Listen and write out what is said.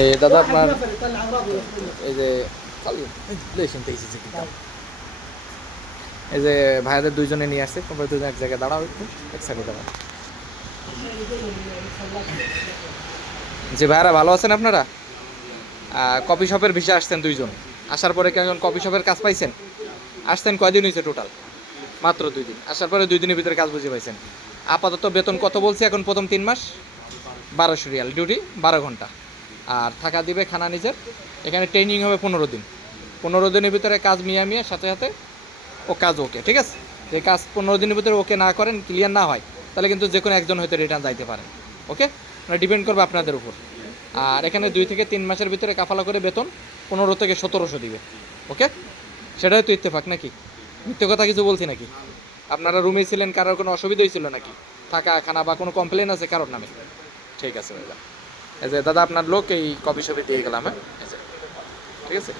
এই দাদা আপনার এই যে এই যে ভাইয়াদের দুইজনে নিয়ে আসছে তোমরা দুজন এক জায়গায় দাঁড়াও একটু একসাথে দাঁড়াও। যে ভাইরা ভালো আছেন আপনারা? কপি শপের ভিসা আসছেন দুইজন। আসার পরে কেমন কপি শপের কাজ পাইছেন? আসছেন কয়দিন হয়েছে টোটাল মাত্র দুই দিন। আসার পরে দুই দিনের ভিতরে কাজ বুঝে পাইছেন। আপাতত বেতন কত বলছে এখন প্রথম তিন মাস? বারোশো রিয়াল। ডিউটি বারো ঘণ্টা। আর থাকা দিবে খানা নিজের। এখানে ট্রেনিং হবে পনেরো দিন। পনেরো দিনের ভিতরে কাজ মিয়া মিয়া সাথে সাথে ও কাজ ওকে, ঠিক আছে? যে কাজ পনেরো দিনের ভিতরে ওকে না করেন ক্লিয়ার না হয়, তাহলে কিন্তু যে কোনো একজন হয়তো রিটার্ন যাইতে পারেন ওকে? মানে ডিপেন্ড করবে আপনাদের উপর। আর এখানে দুই থেকে তিন মাসের ভিতরে কাফালা করে বেতন পনেরো থেকে সতেরোশো দিবে। ওকে? সেটাই তো ইত্তেফাক নাকি? মিথ্যে কথা কিছু বলছি নাকি? আপনারা রুমে ছিলেন, কারোর কোনো অসুবিধা হয়েছিল নাকি? থাকা, খানা বা কোনো কমপ্লেন আছে কারোর নামে? ঠিক আছে ভাইয়া এই যে দাদা আপনার লোক এই কপি শপে দিয়ে গেলাম হ্যাঁ? ঠিক আছে?